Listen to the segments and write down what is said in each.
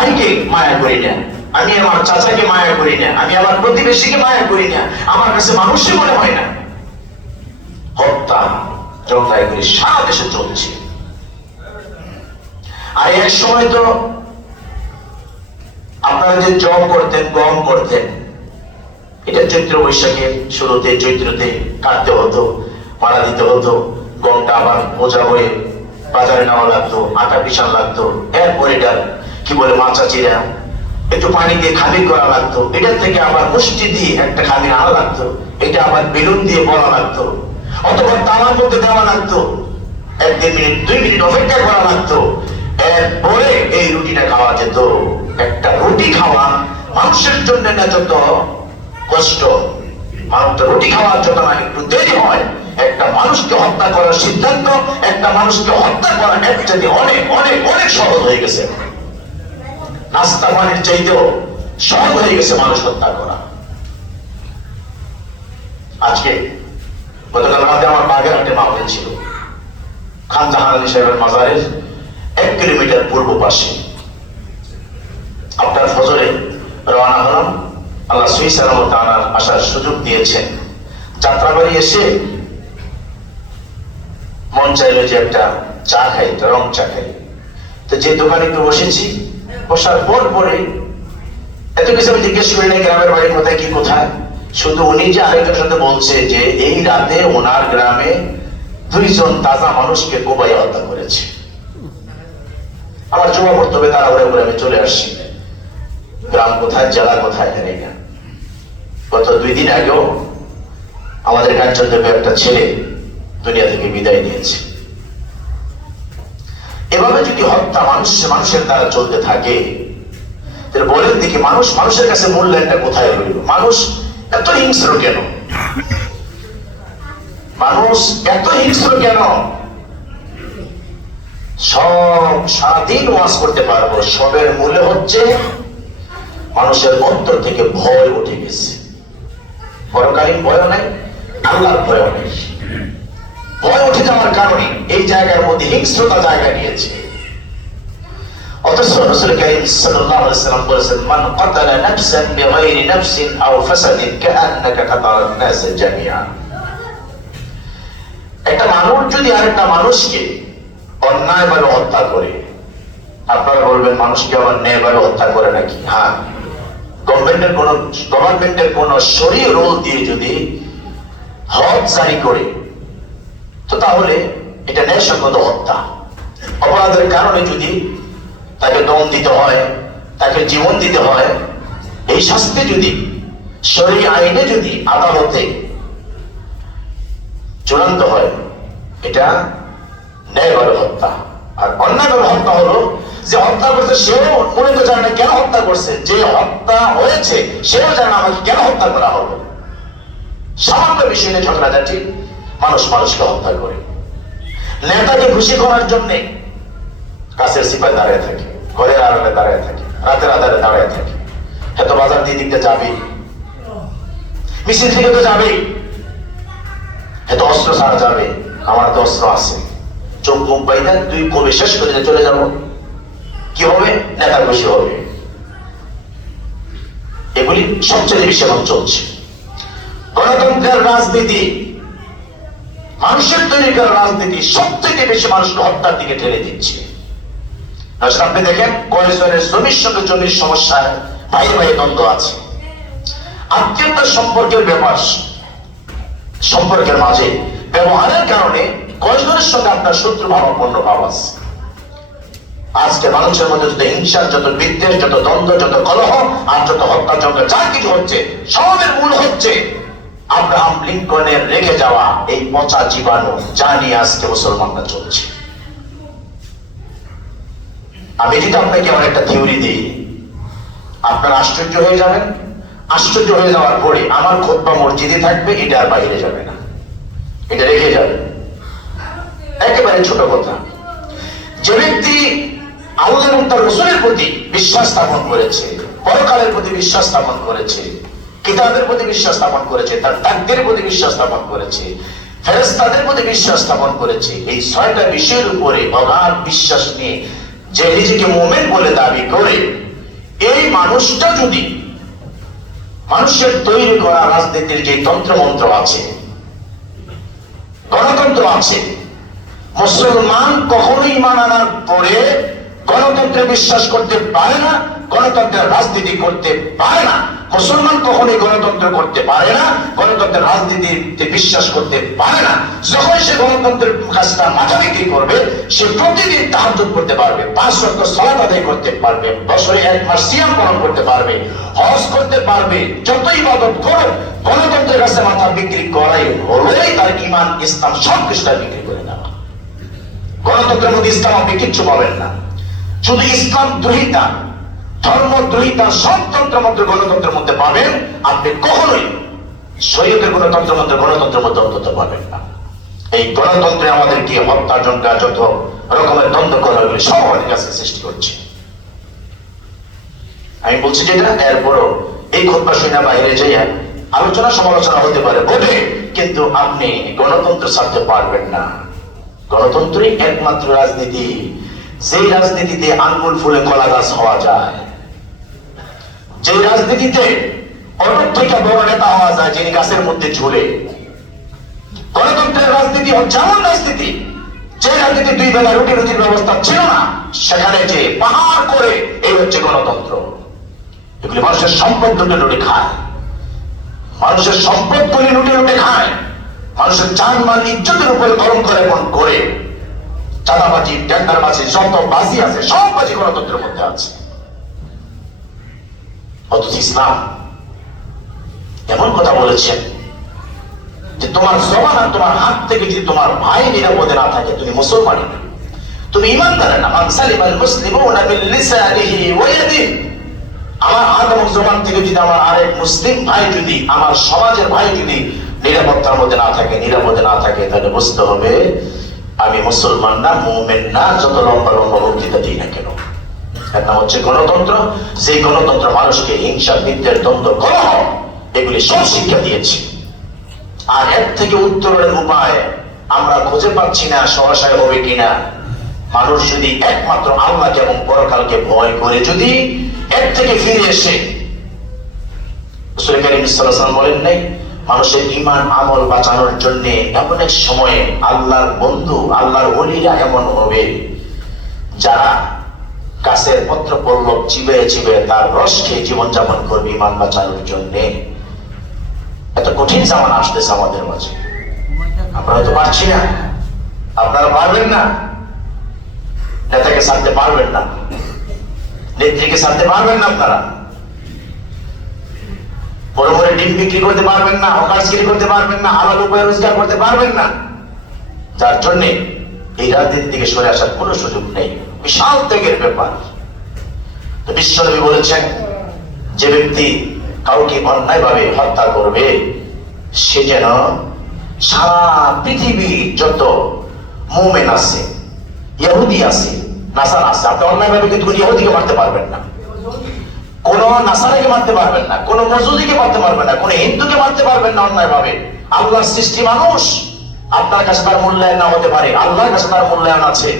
ভাইকে মায়া করি না। আমি আমার চাচাকে মায়া করি না। আমি আমার প্রতিবেশীকে মায়া করি না। আমার কাছে মানুষই মনে হয় না। হত্যা জঙ্গাইগুলি সারা দেশে চলছে। আর এক সময় তো আপনারা যে জব করতেন, গম করতেন, এটা চৈত্র বৈশাখের শুরুতে, চৈত্রতে কাটতে হতো, পাড়া দিতে হতো, গমটা আবার মোজা হয়ে বাজারে নেওয়া লাগতো, আটা পিছান লাগতো, এরপর এটা কি বলে মাচা চিরা একটু পানি দিয়ে খামির করা লাগতো। এটার থেকে আবার মুষ্টি দিয়ে একটা খামির আনা লাগতো। এটা আবার বেলুন দিয়ে বলা লাগতো। অথবা তাওয়ার মধ্যে দেওয়া লাগতো। এক দেড় মিনিট, দুই মিনিট অপেক্ষা করা লাগতো। এরপরে এই রুটিটা খাওয়া যেত। একটা রুটি খাওয়া মানুষের জন্য না যত কষ্ট রুটি খাওয়ার জন্য না, একটু দেরি হয়। একটা মানুষকে হত্যা করার সিদ্ধান্ত, একটা মানুষকে হত্যা করা একসাথে অনেক অনেক অনেক সহজ হয়ে গেছে। নাস্তা পানির চাইতেও সহজ হয়ে গেছে মানুষ হত্যা করা। আজকে গতকাল রাতে আমার বাগেরহাটে মাহফিল ছিল। খান জাহান আলী সাহেবের মাজারের এক কিলোমিটার পূর্ব পাশে। আপনার ফজরে রওনা হলাম। আল্লাহ সুই সালামত আনার আসার সুযোগ দিয়েছেন। যাত্রাবাড়ি এসে মন চাইলো যে একটা চা খাই, রং চা খাই। তো যে দোকানে একটু বসেছি বসার পর পরে এত কিছু আমি জিজ্ঞেস করি নাই গ্রামের বাড়ি কোথায়, কি কোথায়। শুধু উনি যে আরেকজনের সাথে বলছে যে এই রাতে ওনার গ্রামে দুইজন তাজা মানুষকে কোবাই হত্যা করেছে। আমার জমা পড়তে হবে তারা ওরা আমি চলে আসছি। গ্রাম কোথায়, জেলা কোথায়, জানি না। গত দুই দিন আগেও আমাদের কাঞ্চনদেবে একটা ছেলে দুনিয়া থেকে বিদায় নিয়েছে। এভাবে যদি হত্যা মানুষ মানুষের দ্বারা চলতে থাকে, তাহলে বলেন দেখি, মানুষ মানুষের কাছে মূল্যায়নটা কোথায় রইল মানুষ এত হিংস্র কেন? মানুষ এত হিংস্র কেন? সব সারাদিন ওয়াজ করতে পারব, সবের মূল্য হচ্ছে মানুষের অন্তর থেকে ভয় উঠে গেছে। পরকালীন ভয় নেই, আল্লাহর ভয় নেই। ভয় উঠে যাওয়ার কারণে এই জায়গার মধ্যে হিংস্রতা জায়গা নিয়েছে। অথচ রাসূল কারীম সাল্লাল্লাহু মান মানুষকে অন্যায়ভাবে হত্যা করে, আপনারা বলবেন, মানুষকে আবার ন্যায়ভাবে হত্যা করে নাকি? হ্যাঁ। গভর্নমেন্টের কোন গভর্নমেন্টের কোন সরি রোল দিয়ে যদি হক জারি করে, তো তাহলে এটা ন্যায়সঙ্গত হত্যা। অপরাধের কারণে যদি তাকে দম দিতে হয়, তাকে জীবন দিতে হয়। এই শাস্তি যদি, শরীর আইনে যদি আদালতে চূড়ান্ত হয়, এটা ন্যায়ভাবে হত্যা। আর অন্যায়ভাবে হত্যা হলো যে হত্যা করছে সেও মনে তো জানে না কেন হত্যা করছে, যে হত্যা হয়েছে সেও জানে আমাকে কেন হত্যা করা হলো। সামান্য বিষয় নিয়ে ঝগড়া ঝগড়াঝাটি মানুষ মানুষকে হত্যা করে। নেতাকে খুশি করার জন্যে কাছের সিপাই দাঁড়িয়ে থাকে। ঘরের আড়ালে দাঁড়িয়ে থাকে, রাতের আধারে দাঁড়িয়ে থাকে। এত বাজার দিয়ে মিছিল থেকে তো এত অস্ত্র যাবে? আমার তো অস্ত্র আছে। চোখ তুই কবে শেষ করে চলে যাব। কি হবে? নেতা খুশি হবে। এগুলি সবচেয়ে বেশি এখন চলছে। গণতন্ত্রের রাজনীতি, মানুষের তৈরি করা রাজনীতি সবথেকে বেশি মানুষকে হত্যার দিকে ঠেলে দিচ্ছে। আসলে আপনি দেখেন কয়েকজনের জমির সঙ্গে জমির সমস্যায় ভাই ভাই দ্বন্দ্ব আছে। আত্মীয়তার সম্পর্কের ব্যাপার, সম্পর্কের মাঝে। ব্যবহারের কারণে কয়েকজনের সঙ্গে আপনার শত্রু ভাবাপন্ন ভাব আছে। আজকে মানুষের মধ্যে যত হিংসার, যত বিদ্বেষ, যত দ্বন্দ্ব, যত কলহ, আর যত হত্যাযজ্ঞ যা কিছু হচ্ছে, সবের মূল হচ্ছে আব্রাহাম লিঙ্কনের রেখে যাওয়া এই পচা জীবাণু যা নিয়ে আজকে মুসলমানরা চলছে। আমি যদি আপনাকে আমার একটা থিওরি দিই, আপনার আশ্চর্য হয়ে যাবেন। আশ্চর্য হয়ে যাওয়ার পরে আমার খোদ্া মসজিদে থাকবে, এটা আর বাইরে যাবে না। এটা রেখে যাবে। একেবারে ছোট কথা। যে ব্যক্তি আল্লাহ এবং তার রসুলের প্রতি বিশ্বাস স্থাপন করেছে, পরকালের প্রতি বিশ্বাস স্থাপন করেছে, কিতাবের প্রতি বিশ্বাস স্থাপন করেছে, তার তাকদের প্রতি বিশ্বাস স্থাপন করেছে ফেরেস্তাদের প্রতি বিশ্বাস স্থাপন করেছে, এই ছয়টা বিষয়ের উপরে অগাধ বিশ্বাস নিয়ে যে নিজেকে মোমেন বলে দাবি করে, এই মানুষটা যদি মানুষের তৈরি করা রাজনীতির যে তন্ত্র মন্ত্র আছে, গণতন্ত্র আছে, মুসলমান কখনোই ইমান আনার পরে গণতন্ত্রে বিশ্বাস করতে পারে না, গণতন্ত্রের রাজনীতি করতে পারে না। মুসলমান কখনোই গণতন্ত্র করতে পারে না, গণতন্ত্রের রাজনীতিতে বিশ্বাস করতে পারে না। যখন সে গণতন্ত্রের কাজটা মাথা বিক্রি করবে, সে প্রতিদিন তাহাজুদ করতে পারবে, পাঁচ শত সলাত আদায় করতে পারবে, বছরে এক মাস সিয়াম পালন করতে পারবে, হজ করতে পারবে যত ইবাদত করো গণতন্ত্রের কাছে মাথা বিক্রি করাই হলেই তার ইমান ইসলাম, সব কিছু তার বিক্রি করে দেওয়া। গণতন্ত্রের মধ্যে ইসলাম আপনি কিচ্ছু পাবেন না। শুধু ইসলাম দ্রোহিতা ধর্ম দ্রোহিতা সব তন্ত্রের মধ্যে গণতন্ত্রের মধ্যে পাবেন আপনি কখনোই শরীয়তের গণতন্ত্রের মধ্যে গণতন্ত্রের মধ্যে অন্তত পাবেন না। এই গণতন্ত্রে আমাদেরকে হত্যা জনকা যত রকমের দ্বন্দ্ব করা হলে সব আমাদের কাছে সৃষ্টি করছে আমি বলছি যেটা এরপরও এই খোদ্া শুনে বাইরে যাইয়া আলোচনা সমালোচনা হতে পারে বোধে কিন্তু আপনি গণতন্ত্র ছাড়তে পারবেন না। গণতন্ত্রই একমাত্র রাজনীতি। সেই রাজনীতিতে আঙ্গুল ফুলে কলা গাছ হওয়া যায় যে রাজনীতিতে অটক থেকে বড় নেতা হওয়া যায় যিনি গাছের মধ্যে ঝুলে। গণতন্ত্রের রাজনীতি হচ্ছে এমন রাজনীতি, যে রাজনীতি দুই বেলা রুটি রুটির ব্যবস্থা ছিল না, সেখানে যে পাহাড় করে, এই হচ্ছে গণতন্ত্র। এগুলি মানুষের সম্পদ লুটে লুটে খায়। মানুষের সম্পদ গুলি লুটে লুটে খায়। মানুষের চান মাল ইজ্জতের উপরে গরম করে এমন করে। চাঁদাবাজি, টেন্ডারবাজি যত বাজি আছে সব বাজি গণতন্ত্রের মধ্যে আছে। অথচ ইসলাম এমন কথা বলেছেন যে তোমার জবান আর তোমার হাত থেকে যদি তোমার ভাই নিরাপদে না থাকে, তুমি না। না। মান মুসলিমুনা মিন ইয়াদিহি আমার হাত এবং থেকে যদি আমার আরেক মুসলিম ভাই যদি, আমার সমাজের ভাই যদি নিরাপত্তার মধ্যে না থাকে, নিরাপদে না থাকে, তাহলে বুঝতে হবে, আমি মুসলমান না, মুমেন না, যত লম্বা লম্বা বক্তৃতা দিই না কেন? এর হচ্ছে গণতন্ত্র। সেই গণতন্ত্র মানুষকে হিংসা বিদ্বের দ্বন্দ্ব কলহ এগুলি সব শিক্ষা দিয়েছে। আর এর থেকে উত্তরের উপায় আমরা খুঁজে পাচ্ছি না, সহসায় হবে কিনা। মানুষ যদি একমাত্র আল্লাহকে এবং পরকালকে ভয় করে যদি এর থেকে ফিরে এসে বলেন নাই, মানুষের ইমান আমল বাঁচানোর জন্য এমন এক সময়ে আল্লাহর বন্ধু, আল্লাহর ওলিরা এমন হবে, যারা গাছের পত্র পল্লব চিবে চিবে তার রস খেয়ে জীবনযাপন করবে ইমান বাঁচানোর জন্য। এত কঠিন জামান আসতেছে আমাদের মাঝে। আপনারা তো পারছি না। আপনারা পারবেন না। নেতাকে ছাড়তে পারবেন না। নেত্রীকে ছাড়তে পারবেন না আপনারা। বড় বড় ডিম বিক্রি করতে পারবেন না হকারসগিরি করতে পারবেন না, হালাল উপায় রোজগার করতে পারবেন না। যার জন্যে এই রাজনীতি থেকে সরে আসার কোনো সুযোগ নেই। বিশাল ত্যাগের ব্যাপার। বিশ্বনবী বলেছেন, যে ব্যক্তি কাউকে অন্যায়ভাবে হত্যা করবে, সে যেন সারা পৃথিবীর যত মুমেন আছে, ইহুদি আছে, নাসার আছে, আপনি অন্যায়ভাবে কিন্তু কোনো ইহুদিকে মারতে পারবেন না। কোন নাসারাকে মারতে পারবেন না, কোন মজুদিকে মারতে পারবেন না, কোন হিন্দুকে মারতে পারবেন না অন্যায় ভাবে আল্লাহর সৃষ্টি মানুষ, আপনার কাছে তার মূল্যায়ন না হতে পারে, আল্লাহর কাছে তার মূল্যায়ন আছে।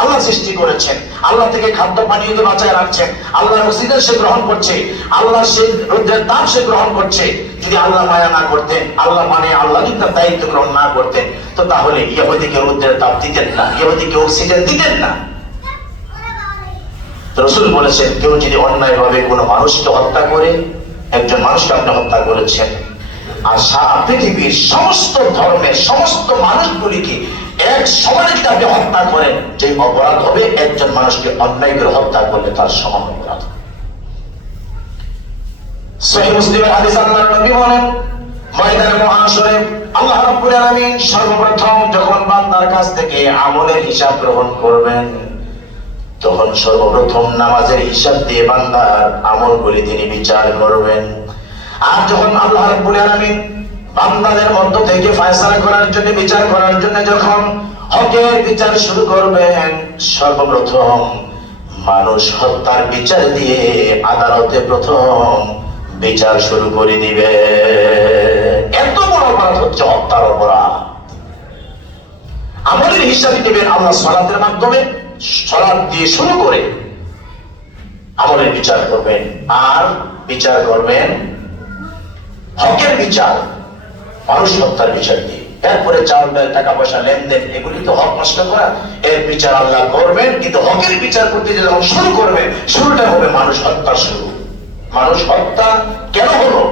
আল্লাহ সৃষ্টি করেছেন। আল্লাহ থেকে খাদ্য পানীয়কে বাঁচায় রাখছেন। আল্লাহর মসজিদের সে গ্রহণ করছে। আল্লাহ সে রুদ্রের তাপ সে গ্রহণ করছে। যদি আল্লাহ মায়া না করতেন, আল্লাহ মানে আল্লাহ যদি তার দায়িত্ব গ্রহণ না করতেন, তো তাহলে ইহুদিকে রুদ্রের তাপ দিতেন না ইহুদিকে অক্সিজেন দিতেন না। রসুল বলেছেন, কেউ যদি অন্যায় ভাবে কোনো মানুষকে হত্যা করে, একজন মানুষকে আপনি হত্যা করেছেন। আর সারা পৃথিবীর সমস্ত ধর্মের সমস্ত মানুষগুলিকে এক সমানে যদি আপনি হত্যা করেন, যে অপরাধ হবে, একজন মানুষকে অন্যায় করে হত্যা করলে তার সমান অপরাধ। সহিহ মুসলিমের হাদিস নবী বলেন, ময়দানে আল্লাহ রাব্বুল আলামিন সর্বপ্রথম যখন বান্দার কাছ থেকে আমলের হিসাব গ্রহণ করবেন, তখন সর্বপ্রথম নামাজের হিসাব দিয়ে বান্দার আমলগুলি তিনি বিচার করবেন। আর যখন আল্লাহ রাব্বুল আলামিন বান্দাদের মধ্য থেকে ফয়সালা করার জন্য, বিচার করার জন্য যখন হকের বিচার শুরু করবেন, সর্বপ্রথম মানুষ হত্যার বিচার দিয়ে আদালতে প্রথম বিচার শুরু করে দিবে। এত বড় অপরাধ হচ্ছে হত্যার অপরাধ। আমলের হিসাব দিবেন আল্লাহ সালাতের মাধ্যমে, সালাত দিয়ে শুরু করে আমলের বিচার করবেন। আর বিচার করবেন হকের বিচার। মানুষ হত্যার বিচার দিয়ে এরপরে চাল ডাল টাকা পয়সা লেনদেন, এগুলি তো হক নষ্ট করা। এর বিচার আল্লাহ করবেন, কিন্তু হকের বিচার করতে যে যখন শুরু করবে, শুরুটা হবে মানুষ হত্যা শুরু। মানুষ হত্যা কেন হলো?